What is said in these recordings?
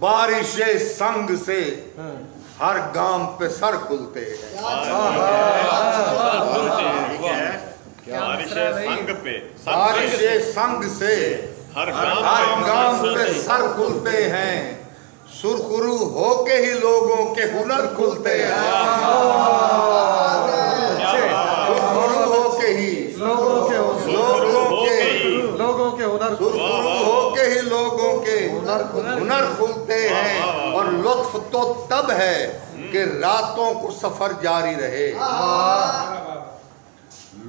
बारिशे संग से हर गांव पे सर खुलते हैं। बारिशे संग से हर गांव पे सर खुलते हैं। सुरखरू होके ही लोगों के हुनर खुलते हैं। सुरखरू होके ही लोगों के हुनर खुलते हैं। और लुत्फ तो तब है कि रातों को सफर जारी रहे।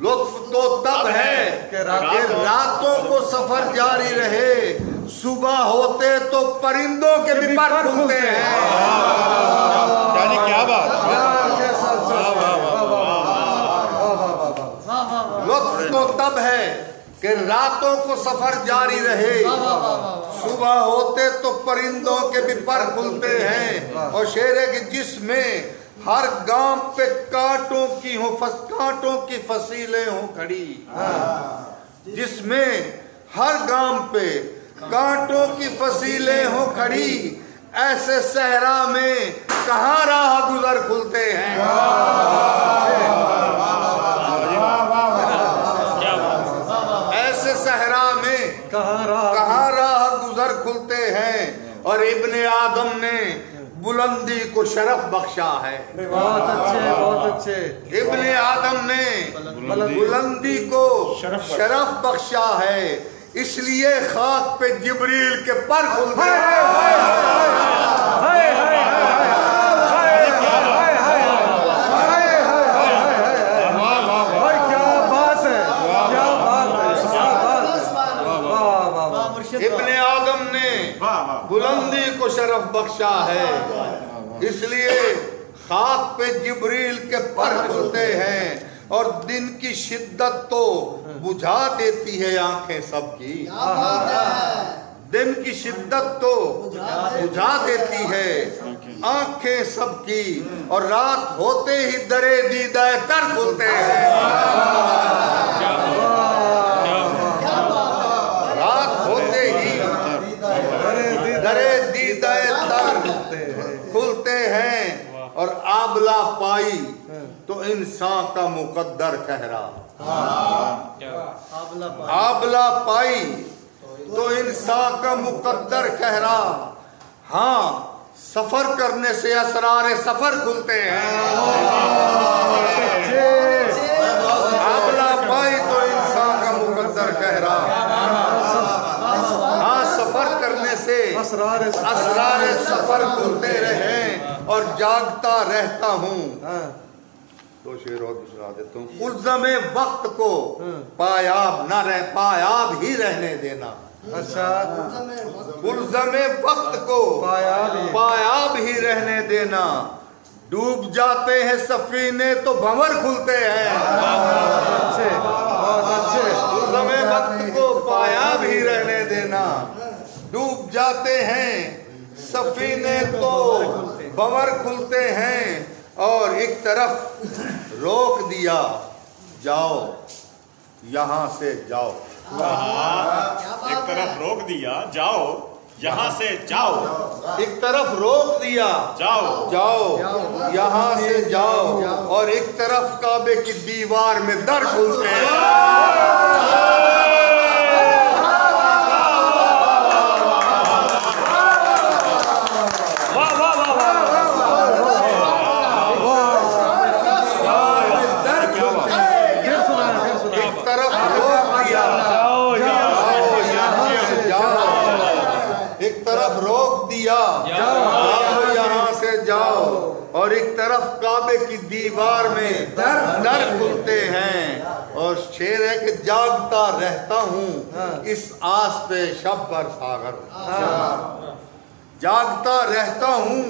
लुत्फ तो तब है कि रातों को सफर जारी रहे। सुबह होते तो परिंदों के भी पर खुलते हैं। क्या बात। लुत्फ तो तब है कि रातों को सफर जारी रहे। सुबह होते तो परिंदों के भी पर खुलते हैं। और शेर है कि जिसमें हर गांव पे कांटों की फसीलें हो खड़ी। जिसमें हर गांव पे कांटों की फसीलें हो खड़ी। ऐसे सहरा में कहाँ राह गुजर खुलते हैं। ऐसे सहरा में कहाँ राह गुजर खुलते हैं। और इब्ने आदम ने बुलंदी को शरफ बख्शा है। बहुत अच्छे। इब्ने आदम ने बुलंदी को शरफ बख्शा है। इसलिए खाक पे जिब्रील के पर खुलते हैं। इब्ने आदम ने बुलंदी को शरफ बख्शा है। इसलिए खाक पे जिब्रील के पर खुलते हैं। और दिन की शिद्दत तो बुझा देती है आंखें सबकी। दिन की शिद्दत तो बुझा देती है आंखें सबकी। और रात होते ही दरे दीदाए तर खुलते हैं। रात होते ही दरे दीदाए तर खुलते हैं। और आबला पाई तो इंसान का मुकद्दर ठहरा। आबला पाई तो इंसान का मुकद्दर ठहरा। हाँ, सफर करने से असरारे सफर खुलते हैं। आबला पाई तो इंसान का मुकद्दर ठहरा। हाँ, सफर करने से असरारे सफर खुलते रहे। और जागता रहता हूँ। दो शेर और सुना देता हूँ। उल्ज़मे वक्त को पायाब ही रहने देना। अच्छा। उल्ज़मे वक्त को पायाब ही रहने देना। डूब जाते हैं सफीने तो भंवर खुलते हैं। उल्ज़मे वक्त को पायाब ही रहने देना। डूब जाते हैं सफीने तो भंवर खुलते हैं। और एक तरफ रोक दिया जाओ यहाँ से जाओ। एक तरफ रोक दिया जाओ यहाँ से जाओ। एक तरफ रोक दिया जाओ यहाँ से जाओ। और एक तरफ काबे की दीवार में दर खुलते हैं। यहाँ से जाओ। और एक तरफ काबे की दीवार में दर खुलते हैं। और शेर है कि जागता रहता हूँ इस आस पे शब बर सागर। जागता रहता हूँ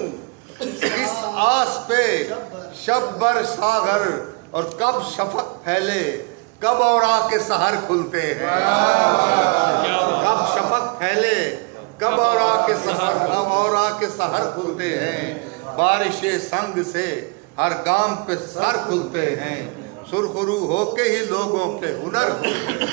इस आस पे शब बर सागर। और कब शफक फैले कब और आके सहर खुलते हैं। कब शफक फैले कब और आके सहर खुलते हैं। बारिशे संग से हर गांव पे सर खुलते हैं। सुरखरू होके ही लोगों के हुनर खुलते हैं।